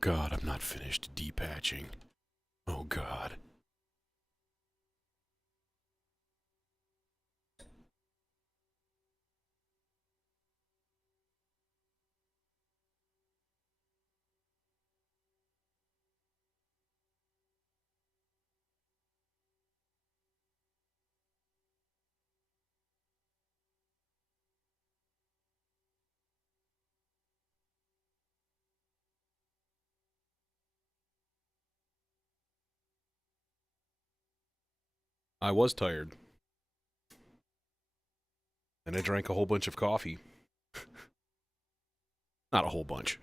God, I'm not finished depatching. Oh God. I was tired. And I drank a whole bunch of coffee. Not a whole bunch.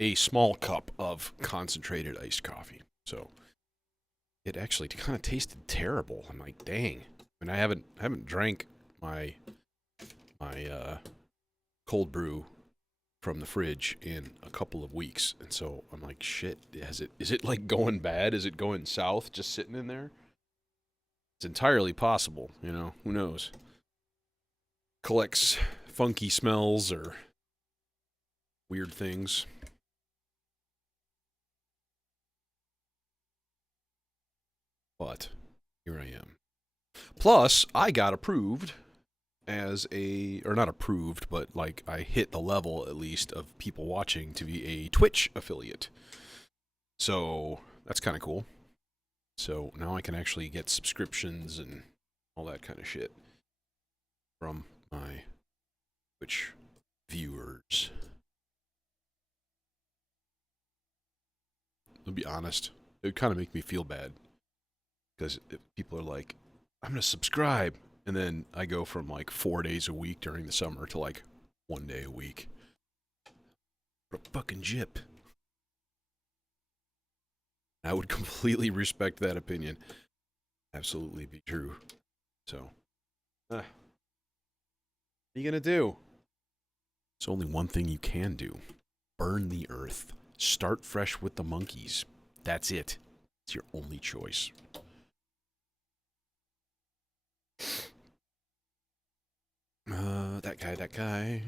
A small cup of concentrated iced coffee. So it actually kind of tasted terrible. I'm like, dang. And I haven't drank my cold brew from the fridge in a couple of weeks. And so I'm like, shit, is it like going bad? Is it going south just sitting in there? It's entirely possible, you know, who knows? Collects funky smells or weird things. But here I am. Plus, I got approved as or not approved, but like I hit the level at least of people watching to be a Twitch affiliate. So that's kind of cool. So now I can actually get subscriptions and all that kind of shit from my Twitch viewers. To be honest, it would kind of make me feel bad because people are like, I'm going to subscribe. And then I go from like 4 days a week during the summer to like 1 day a week. What a fucking jip. I would completely respect that opinion. Absolutely be true. So, what are you gonna do? There's only one thing you can do. Burn the earth. Start fresh with the monkeys. That's it. It's your only choice. That guy.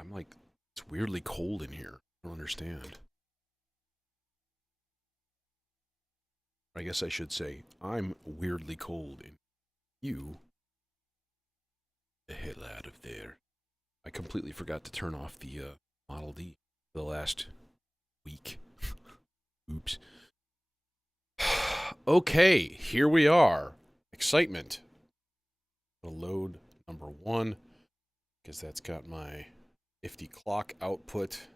I'm like, it's weirdly cold in here. I don't understand. I guess I should say, I'm weirdly cold in you. The hell out of there. I completely forgot to turn off the Model D for the last week. Oops. Okay, here we are. Excitement. I'll load number 1 because that's got my nifty clock output,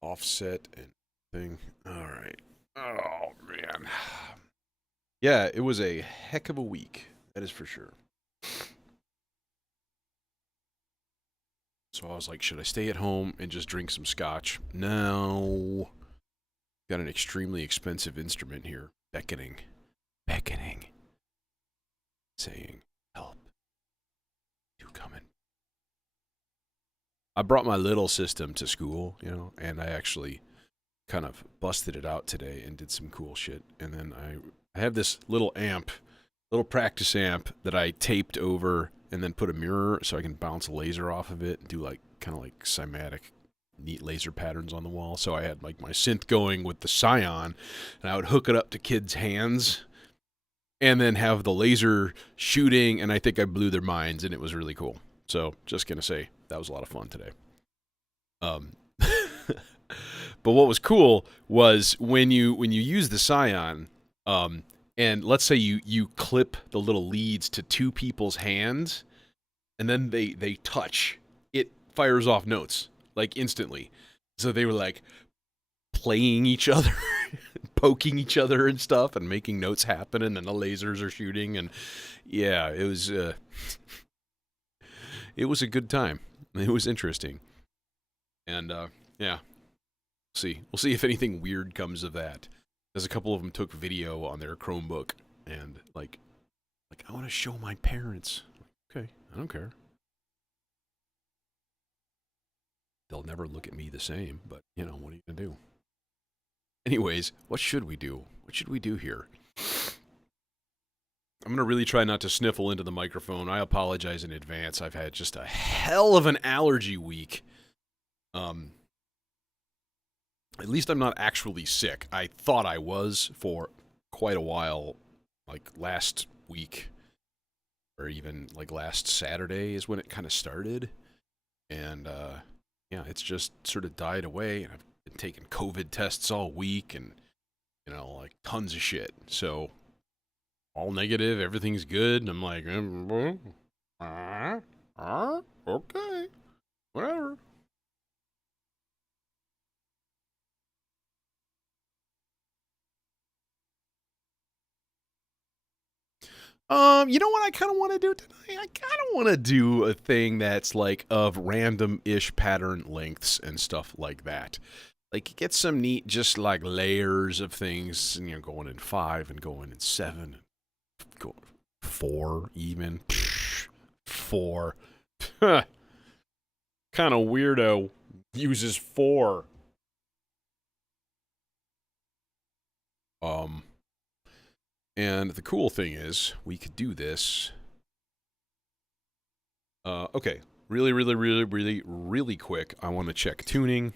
offset, and thing. All right. Oh, man. Yeah, it was a heck of a week. That is for sure. So I was like, should I stay at home and just drink some scotch? No. Got an extremely expensive instrument here. Beckoning. Saying, help. You coming. I brought my little system to school, you know, and I actually kind of busted it out today and did some cool shit. And then I have this little practice amp that I taped over and then put a mirror so I can bounce a laser off of it and do like kind of like cymatic neat laser patterns on the wall. So I had like my synth going with the Scion and I would hook it up to kids' hands and then have the laser shooting, and I think I blew their minds and it was really cool. So just gonna say that was a lot of fun today. But what was cool was when you use the Scion, and let's say you clip the little leads to two people's hands, and then they touch, it fires off notes like instantly. So they were like playing each other, poking each other and stuff, and making notes happen, and then the lasers are shooting, and yeah, it was a good time. It was interesting, and yeah. We'll see if anything weird comes of that. There's a couple of them took video on their Chromebook and like I want to show my parents. Okay, I don't care. They'll never look at me the same, but you know, what are you gonna do? Anyways, what should we do? What should we do here? I'm going to really try not to sniffle into the microphone. I apologize in advance. I've had just a hell of an allergy week. At least I'm not actually sick. I thought I was for quite a while, like last week, or even like last Saturday is when it kind of started. And yeah, it's just sort of died away. And I've been taking COVID tests all week and, you know, like tons of shit. So all negative, everything's good. And I'm like, okay, whatever. You know what I kind of want to do tonight? I kind of want to do a thing that's like of random-ish pattern lengths and stuff like that. Like get some neat, just like layers of things, you know, going in 5 and going in 7, going 4 even. 4. kind of weirdo uses 4. And the cool thing is, we could do this. Okay, really quick. I want to check tuning.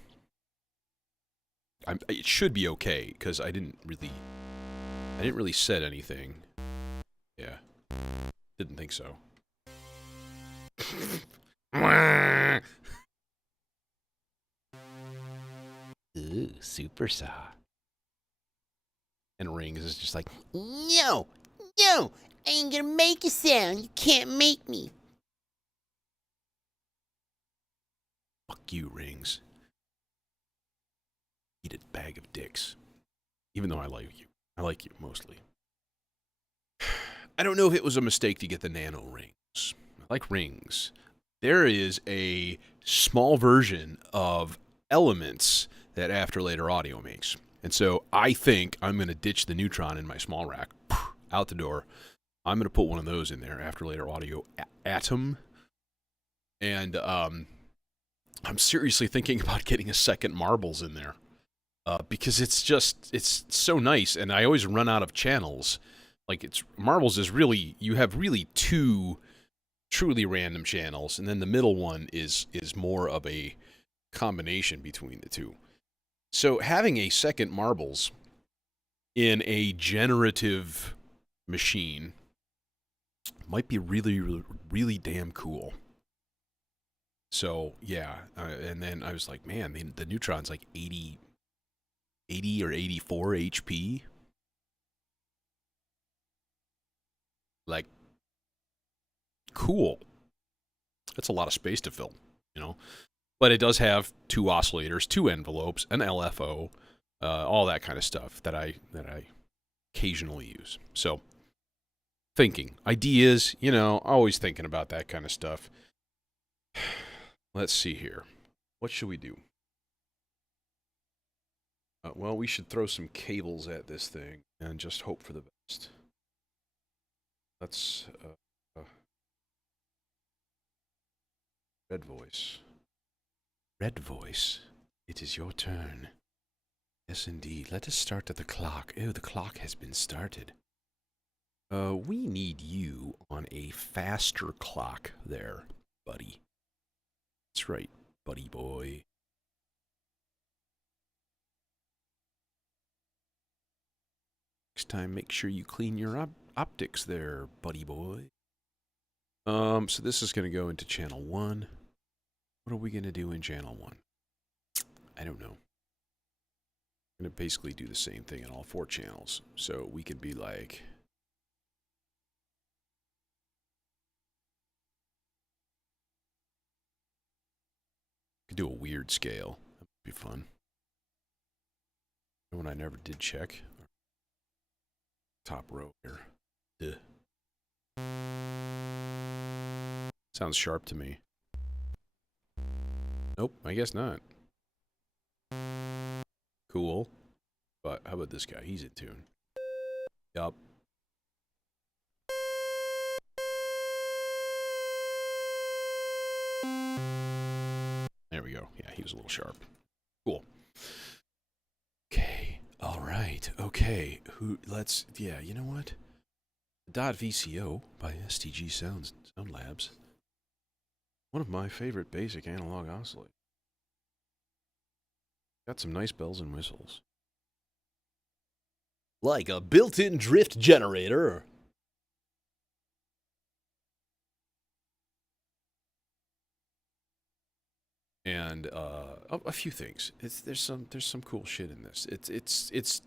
It should be okay because I didn't really set anything. Yeah, didn't think so. Ooh, super saw. And Rings is just like, No, I ain't gonna make a sound. You can't make me. fuck you, Rings. Eat a bag of dicks. Even though I like you. I like you mostly. I don't know if it was a mistake to get the nano rings. I like rings. There is a small version of Elements that After Later Audio makes. And so I think I'm going to ditch the Neutron in my small rack. Out the door. I'm going to put one of those in there, After Later Audio Atom. And I'm seriously thinking about getting a second Marbles in there. Because it's so nice, and I always run out of channels. Like, Marbles is really, you have really 2 truly random channels, and then the middle one is more of a combination between the 2. So having a second Marbles in a generative machine might be really damn cool. So yeah, and then I was like, man, the Neutron's like 80 or 84 HP. Like, cool. That's a lot of space to fill, you know. But it does have 2 oscillators, 2 envelopes, an LFO, all that kind of stuff that I occasionally use. So, thinking, ideas, you know, always thinking about that kind of stuff. Let's see here. What should we do? Well, we should throw some cables at this thing and just hope for the best. Let's Red Voice. Red Voice, it is your turn. Yes, indeed. Let us start at the clock. Oh, the clock has been started. We need you on a faster clock there, buddy. That's right, buddy boy. Next time, make sure you clean your optics there, buddy boy. So this is going to go into channel 1. What are we going to do in channel 1? I don't know. I'm going to basically do the same thing in all 4 channels. So we could be like... could do a weird scale. That would be fun. One I never did check. Top row here. Ugh. Sounds sharp to me. Nope, I guess not. Cool. But how about this guy? He's in tune. Yup. There we go. Yeah, he was a little sharp. Cool. Okay. All right. Okay. Yeah, you know what? .vco by STG Sound Labs. One of my favorite basic analog oscillators. Got some nice bells and whistles. Like a built-in drift generator. And a few things. There's some cool shit in this. It's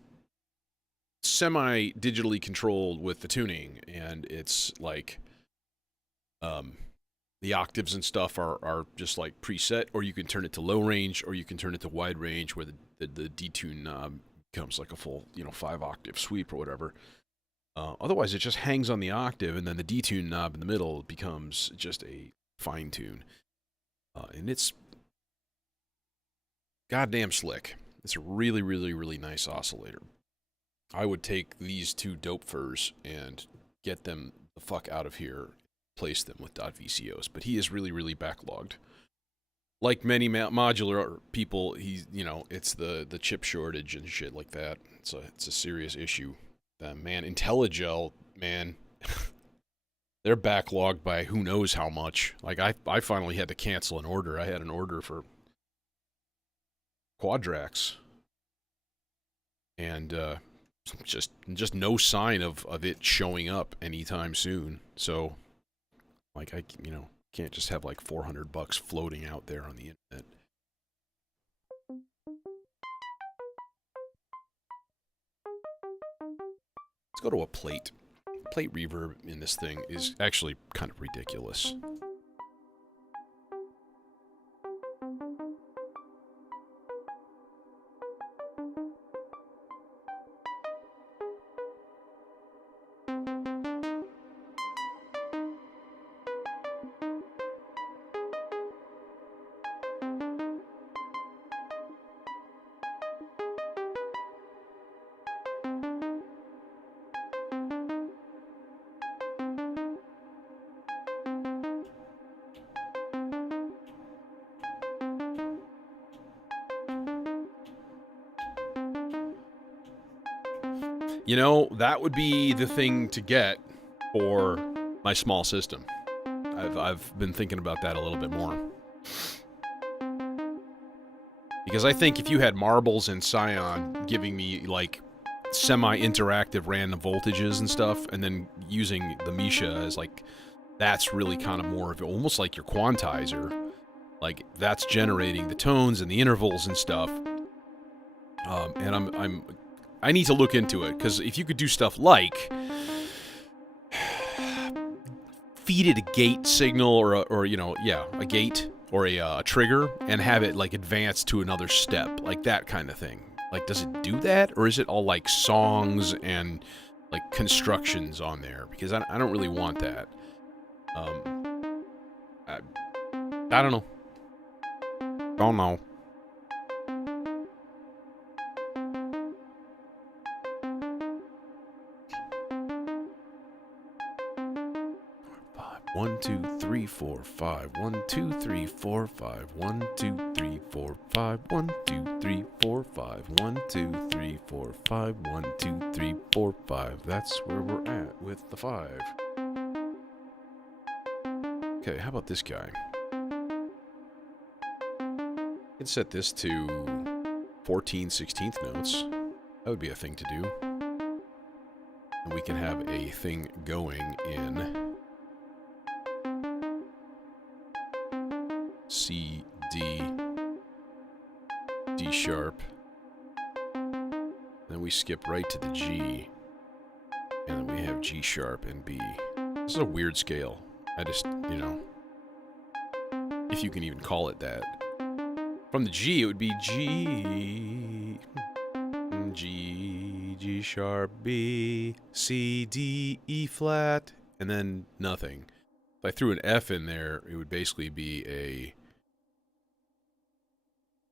semi-digitally controlled with the tuning, and it's like the octaves and stuff are just like preset, or you can turn it to low range, or you can turn it to wide range, where the detune knob becomes like a full 5-octave sweep or whatever. Otherwise, it just hangs on the octave, and then the detune knob in the middle becomes just a fine tune, and it's goddamn slick. It's a really, really, really nice oscillator. I would take these two dope furs and get them the fuck out of here, place them with .vcos, but he is really, really backlogged. Like many modular people, it's the chip shortage and shit like that. It's a serious issue. Man, IntelliGel, man, they're backlogged by who knows how much. Like, I finally had to cancel an order. I had an order for Quadrax, and just no sign of it showing up anytime soon. So, like, I can't just have like $400 floating out there on the internet. Let's go to a plate. Plate reverb in this thing is actually kind of ridiculous. That would be the thing to get for my small system. I've been thinking about that a little bit more. Because I think if you had marbles and Scion giving me, like, semi-interactive random voltages and stuff, and then using the Misha as, like, that's really kind of more of almost like your quantizer. Like, that's generating the tones and the intervals and stuff. And I need to look into it, because if you could do stuff like feed it a gate signal or a gate or a trigger and have it like advance to another step, like that kind of thing. Like, does it do that, or is it all like songs and like constructions on there? Because I don't really want that. I don't know. Don't know. One, two, three, four, five. 1, 2, 3, 4, 5. 1, 2, 3, 4, 5. 1, 2, 3, 4, 5. 1, 2, 3, 4, 5. 1, 2, 3, 4, 5. That's where we're at with the 5. Okay, how about this guy? I can set this to 14 16th notes. That would be a thing to do. And we can have a thing going in C, D, D sharp. Then we skip right to the G. And then we have G sharp and B. This is a weird scale. I just, if you can even call it that. From the G, it would be G, G, G sharp, B, C, D, E flat, and then nothing. If I threw an F in there, it would basically be a...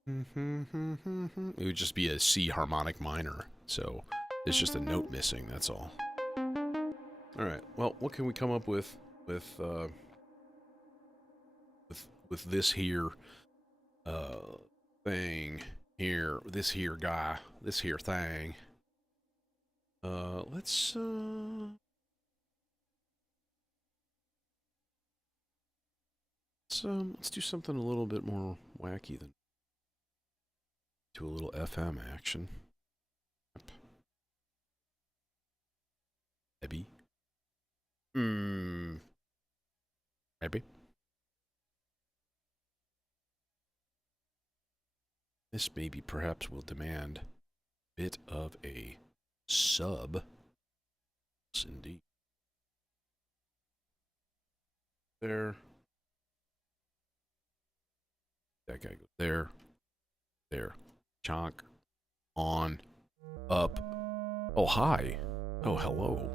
It would just be a C harmonic minor. So there's just a note missing, that's all. Alright, well, what can we come up with this here thing here, this here guy, this here thing? Let's Let's do something a little bit more wacky than do a little FM action. Maybe. Maybe. This maybe perhaps will demand a bit of a sub. Yes, indeed. There. That guy goes there. There. Chonk. On. Up. Oh, hi. Oh, hello.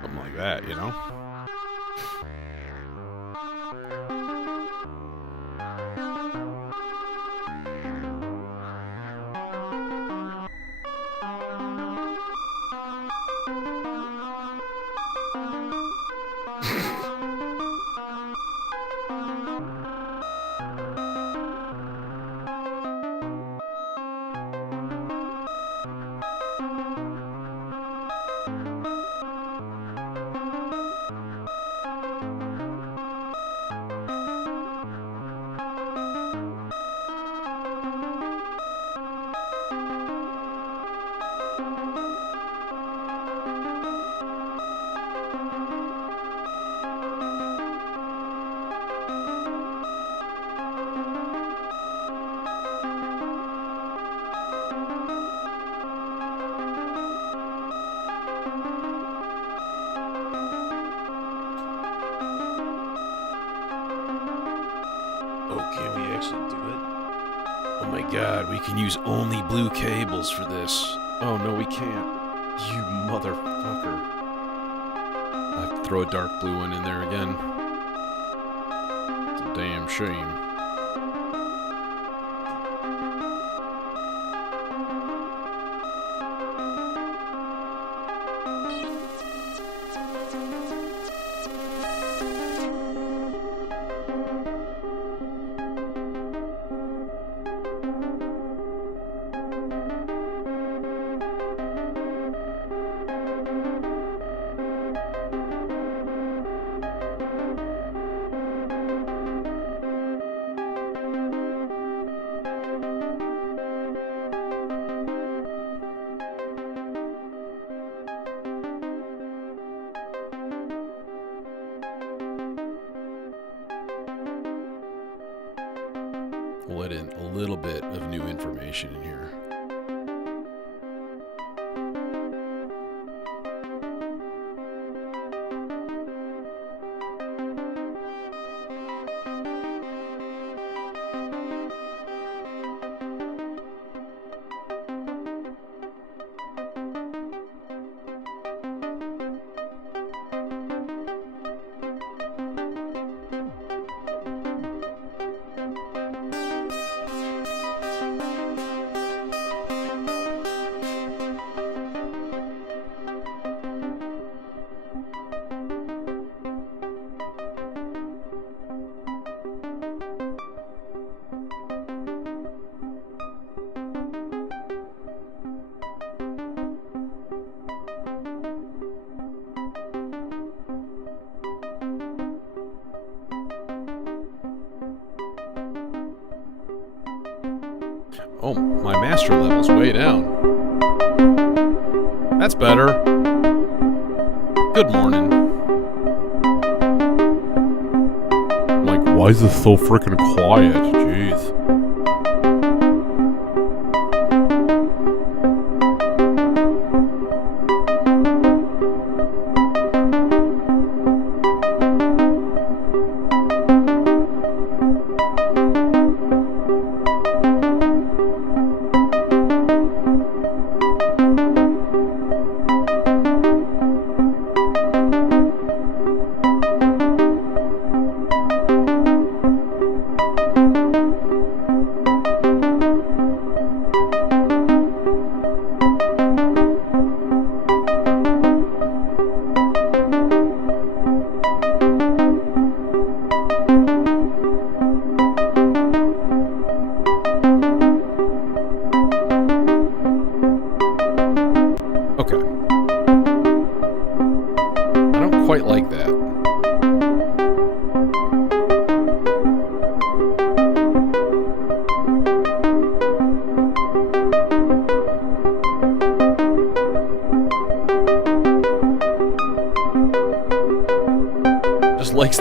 Something like that, you know? Can we actually do it? Oh my god, we can use only blue cables for this. Oh no, we can't. You motherfucker. I have to throw a dark blue one in there again. It's a damn shame. We'll let in a little bit of new information in here. Oh, my master level's way down. That's better. Good morning. I'm like, why is this so freaking quiet? Jeez.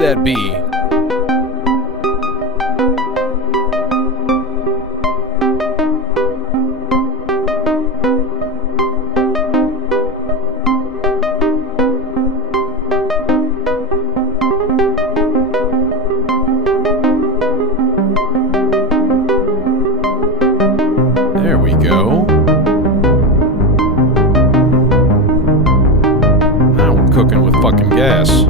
that be? There we go. Now we're cooking with fucking gas.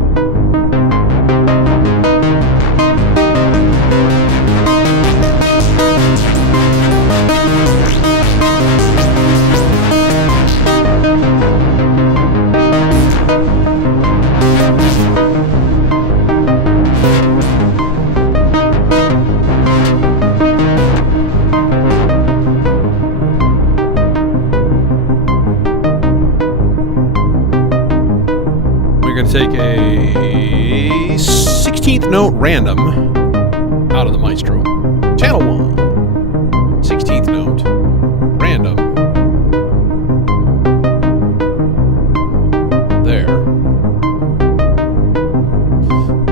Take a 16th note random out of the maestro. Channel 1. 16th note random. There.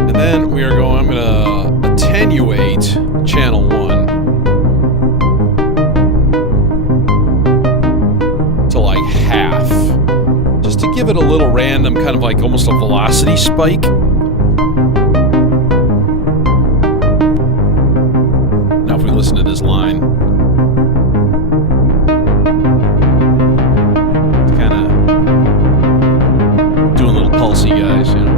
And then we are going, I'm going to attenuate channel 1 to like half. Just to give it a little random, kind of like almost a velocity spike. Now if we listen to this line, it's kind of doing little pulsy guys, you know.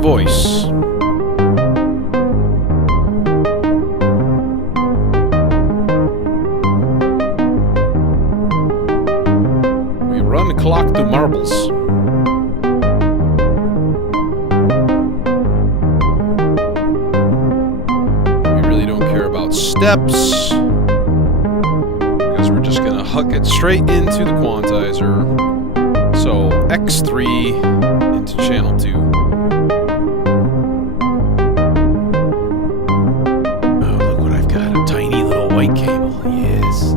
Voice. We run the clock to marbles. We really don't care about steps because we're just gonna huck it straight into the quantizer. So X3 into channel 2. White cable, yes.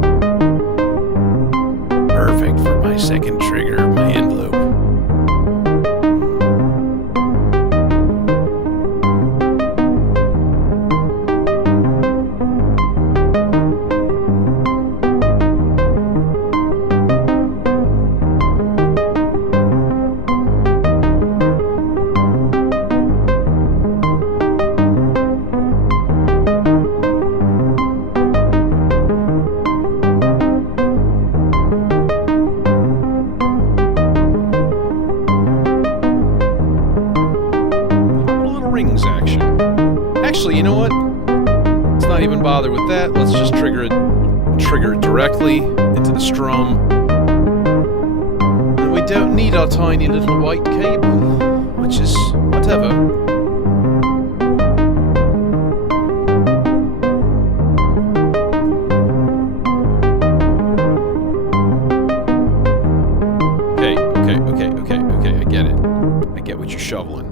Perfect for my second trigger of my envelope. rings action. Actually, you know what? Let's not even bother with that. Let's just trigger it directly into the strum. And we don't need our tiny little white cable, which is whatever. Okay, I get it. I get what you're shoveling.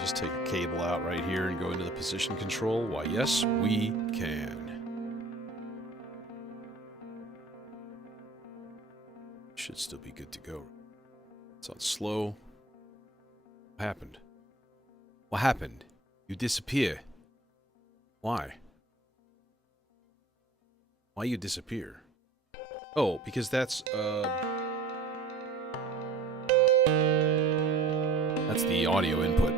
Just take a cable out right here and go into the position control? Why, yes, we can. Should still be good to go. It's on slow. What happened? What happened? You disappear. Why? Why you disappear? Oh, because that's the audio input.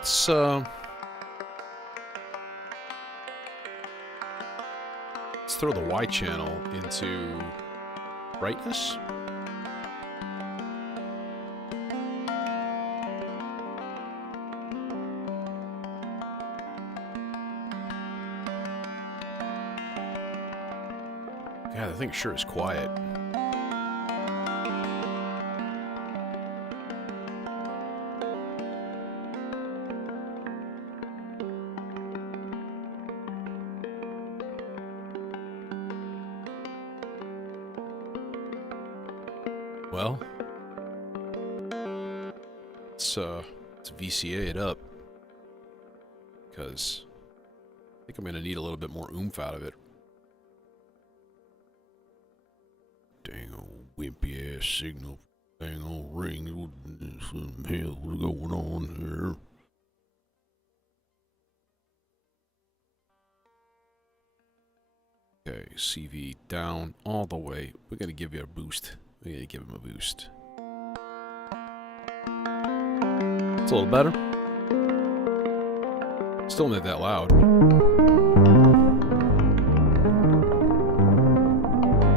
Let's throw the Y channel into brightness. Yeah, the thing sure is quiet. Well, let's VCA it up, because I think I'm going to need a little bit more oomph out of it. Dang old wimpy ass signal. Dang old ring. What the hell is going on here? Okay, CV down all the way. We're going to give you a boost. We're going to give him a boost. It's a little better. Still not that loud.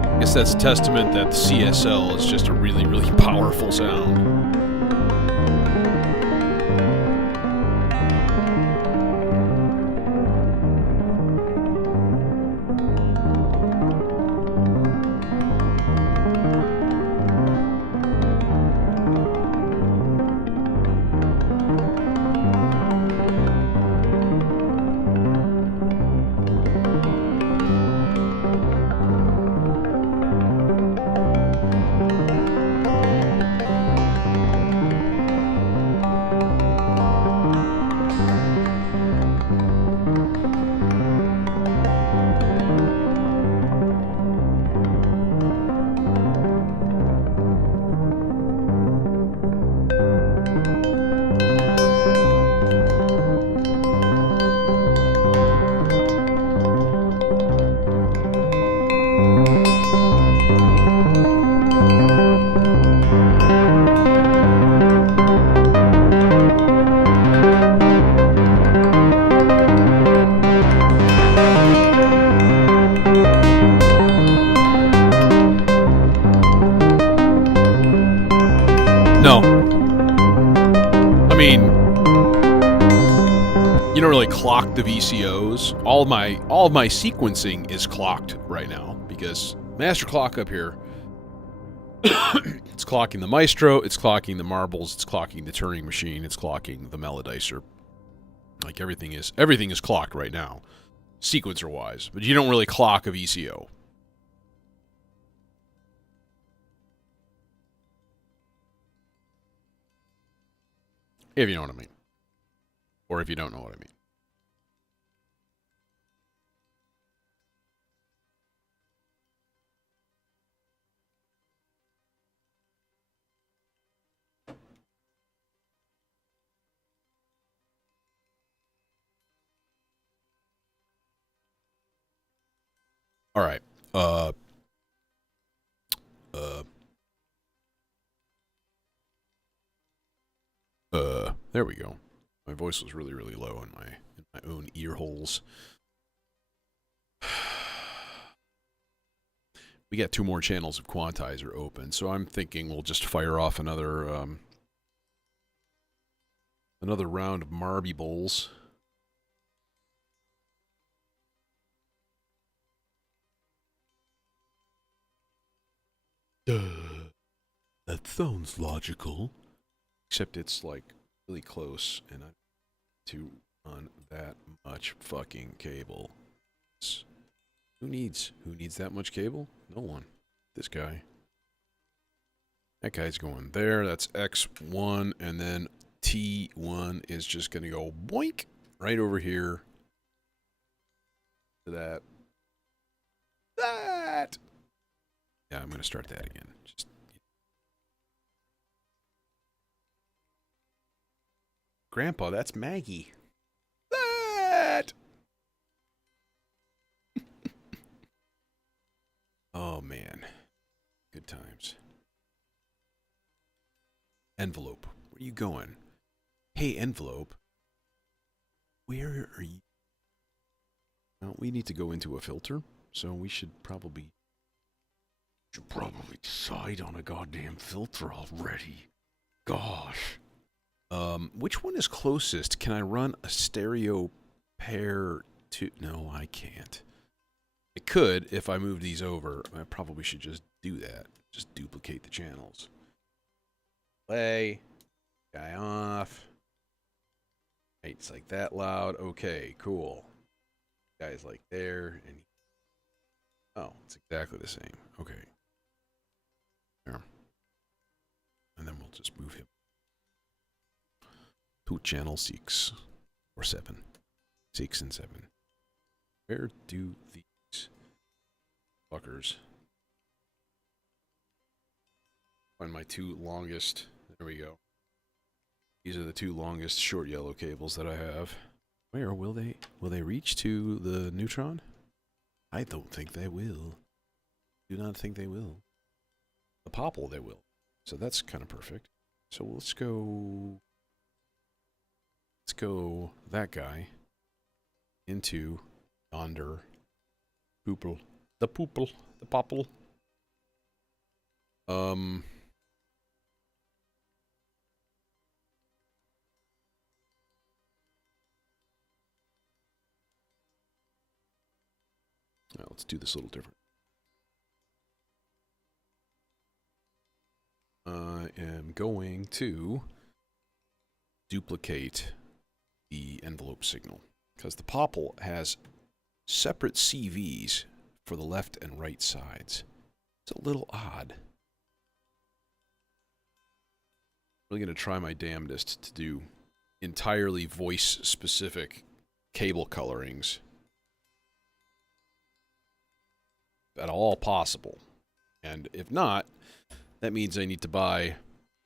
I guess that's a testament that the CSL is just a really, really powerful sound. really clock the VCOs. All of my sequencing is clocked right now because master clock up here. It's clocking the maestro, it's clocking the marbles, it's clocking the Turing machine, it's clocking the melodicer. Like everything is clocked right now, sequencer wise. But you don't really clock a VCO. If you know what I mean. Or if you don't know what I mean. All right. There we go. My voice was really, really low in my own ear holes. We got 2 more channels of quantizer open, so I'm thinking we'll just fire off another round of Marby Bowls. That sounds logical. Except it's like really close, and I need to run that much fucking cable. Who needs that much cable? No one. This guy. That guy's going there. That's X1, and then T1 is just gonna go boink right over here to that. Yeah, I'm gonna start that again. Just Grandpa, that's Maggie. That. Oh man, good times. Envelope, where are you going? Hey, envelope, where are you? Well, we need to go into a filter, so we should probably decide on a goddamn filter already. Gosh. Which one is closest? Can I run a stereo pair to... No, I can't. I could if I move these over. I probably should just do that. Just duplicate the channels. Play. Guy off. Right, it's like that loud. Okay, cool. Guy's like there. And oh, it's exactly the same. Okay. There. And then we'll just move him to channel 6 or 7. 6 and 7. Where do these fuckers find my 2 longest? There we go. These are the 2 longest short yellow cables that I have. Where will they reach to the neutron? I don't think they will. Do not think they will. The popple they will. So that's kind of perfect. So let's go that guy into yonder poople. The popple. Now let's do this a little different. I am going to duplicate the envelope signal because the popple has separate CVs for the left and right sides. It's a little odd. I'm really going to try my damnedest to do entirely voice-specific cable colorings at all possible. And if not, that means I need to buy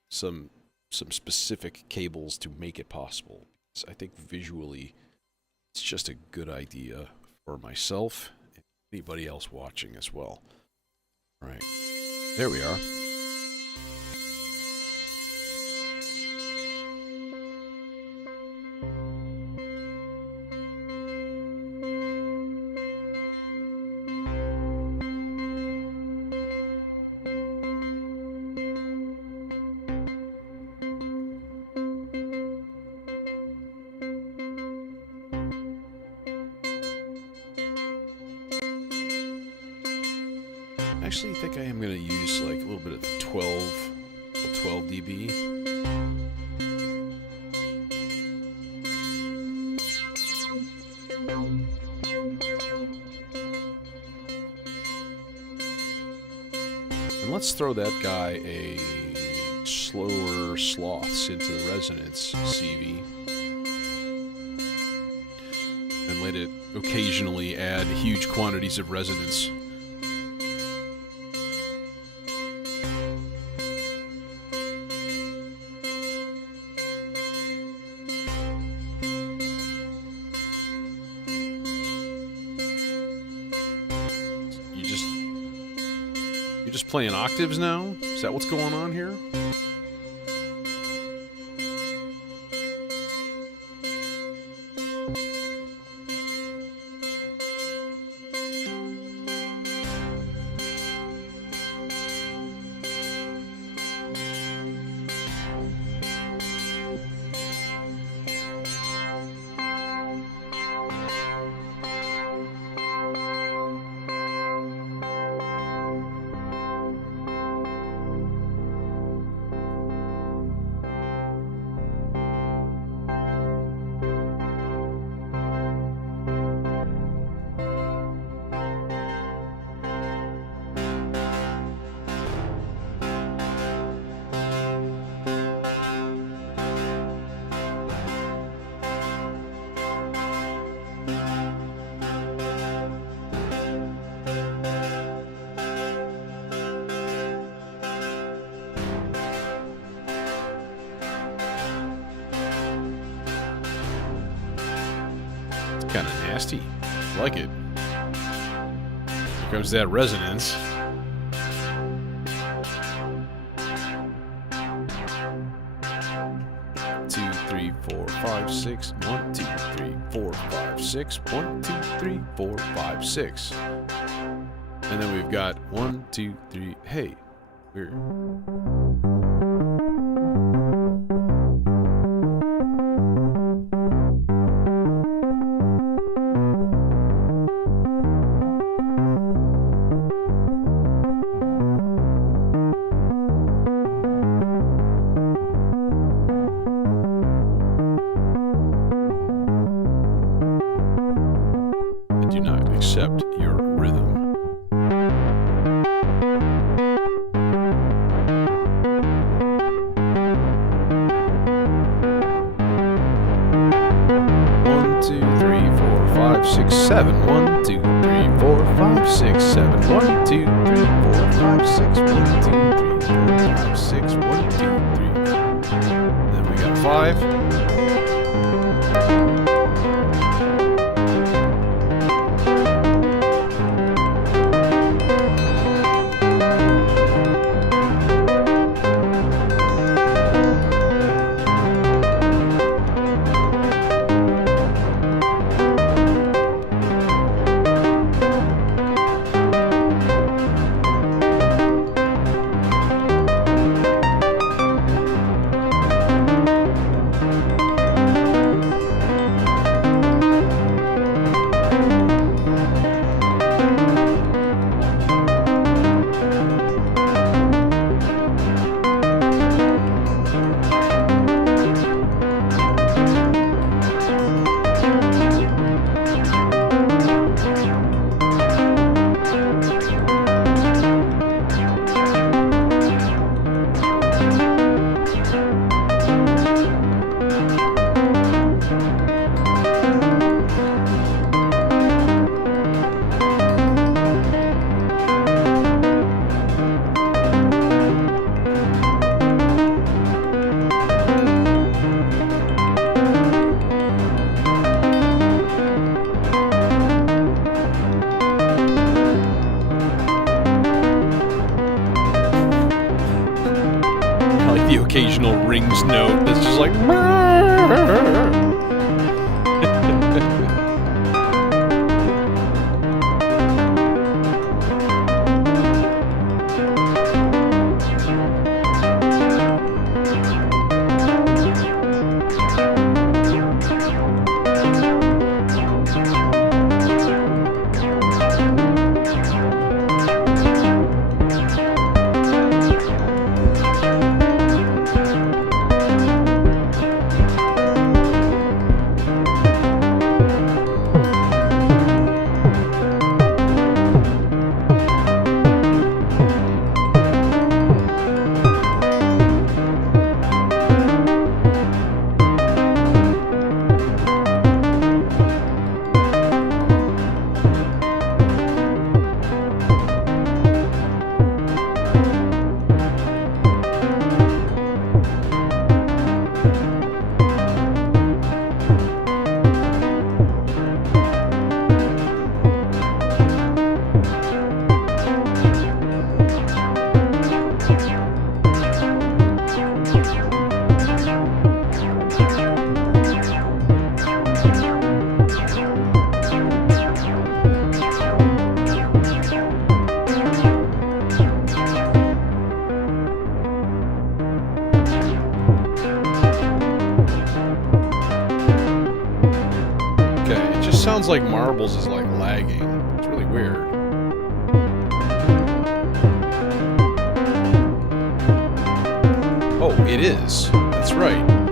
some specific cables to make it possible. So I think visually it's just a good idea for myself and anybody else watching as well. All right, there we are. actually think I am going to use like a little bit of the 12 dB. And let's throw that guy a slower sloths into the resonance CV. And let it occasionally add huge quantities of resonance. You're just playing octaves now? Is that what's going on here? Kind of nasty. I like it. Here comes that resonance. Two, three, four, five, six. 1, 2, 3, 4, 5, 6. 1, 2, 3, 4, 5, 6. And then we've got 1, 2, 3. Hey, we're. Do not accept your rhythm. One, 2, 3, 4, 5, 6, 7. 1, 2, 3, 4, 5, 6, 7. 1, 2, 3, 4, 5, 6. 1, 2, 3, 4, 5, 6. 1, 2, 3. Then we got 5. The occasional rings note that's just like sounds like Marbles is like lagging. It's really weird. Oh, it is. That's right.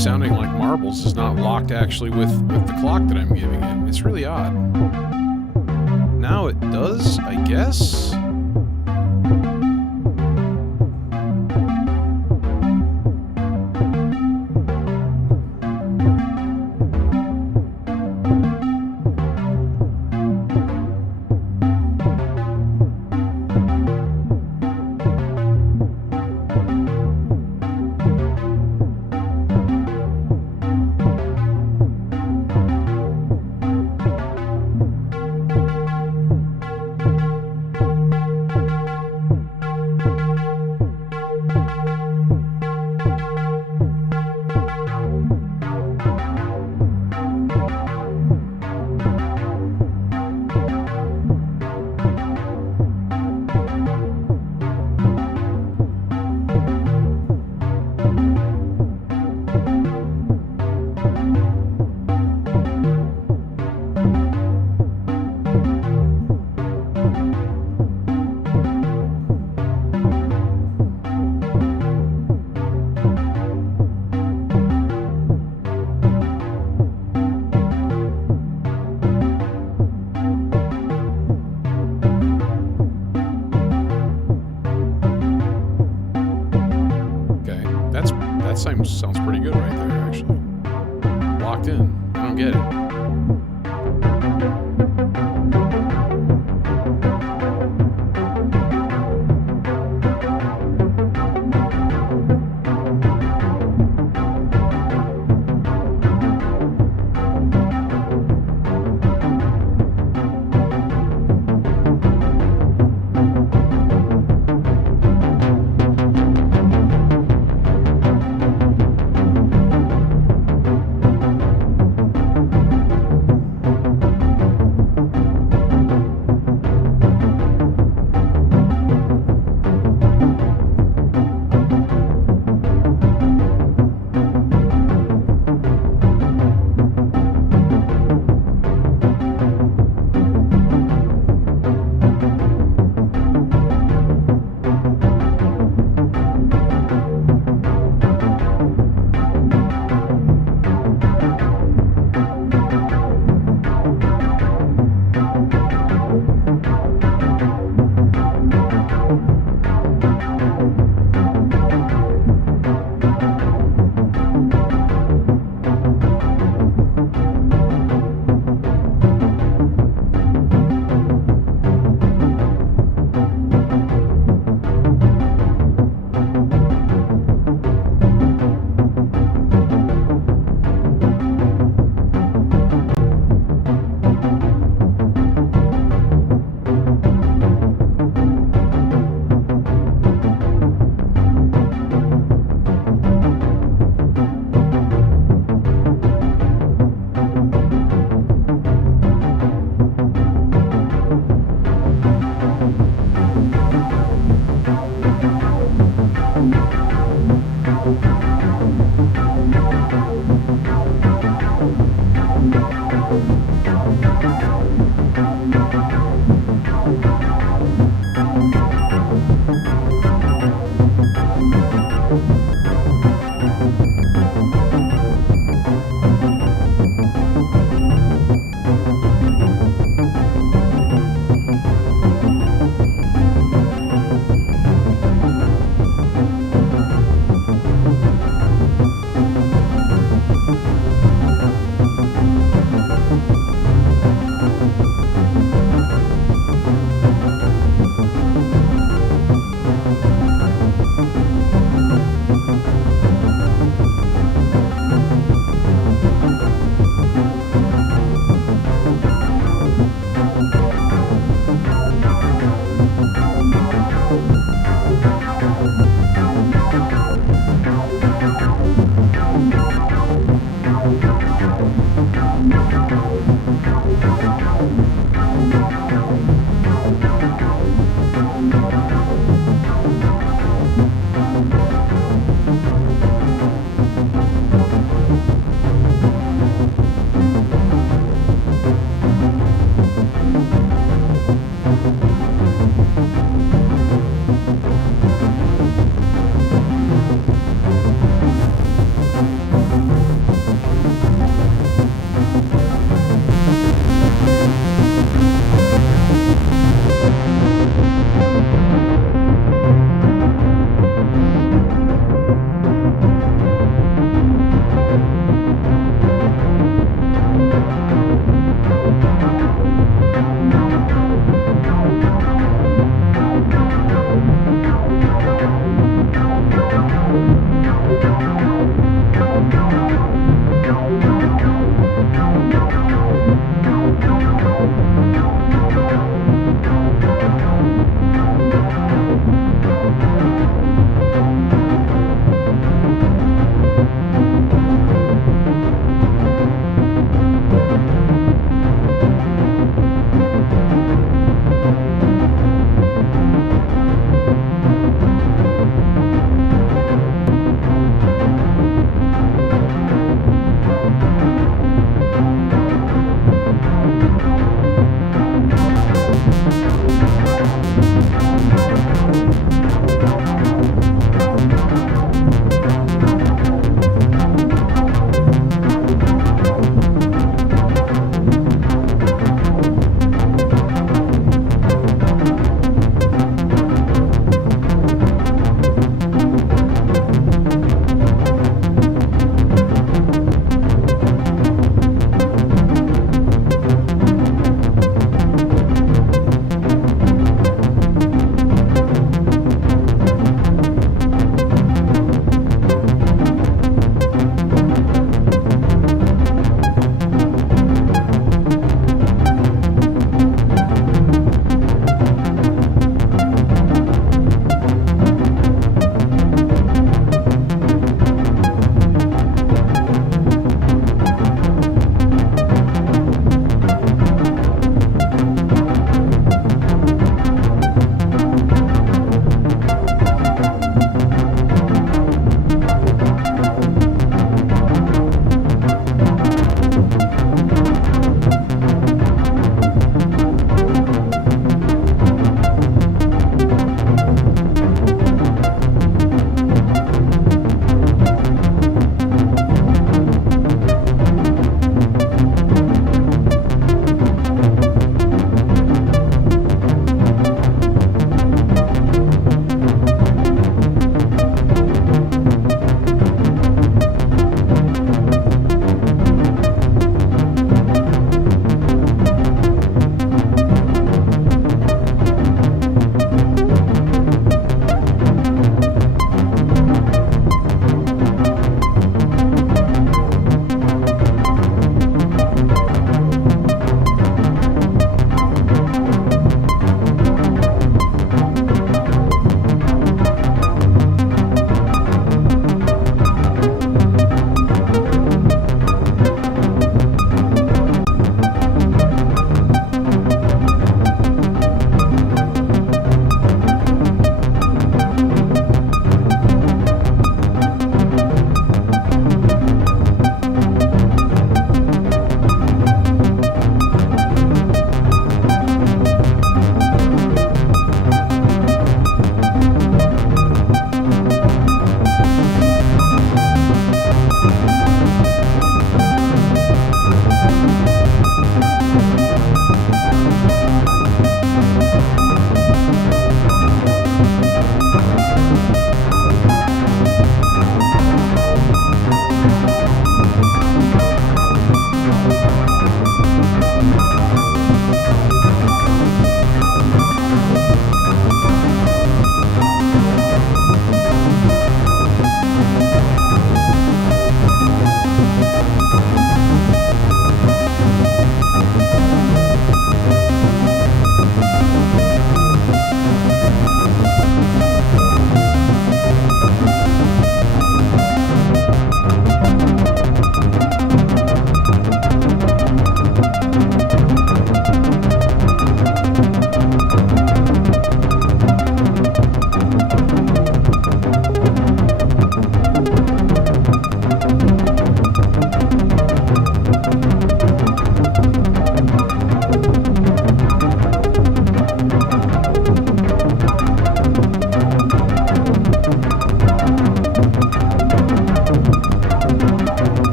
sounding like marbles is not locked actually with the clock that I'm giving it. It's really odd. Now it does, I guess. Sounds pretty good right there, actually. Locked in. I don't get it.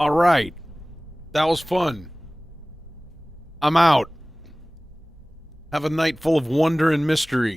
All right. That was fun. I'm out. Have a night full of wonder and mystery.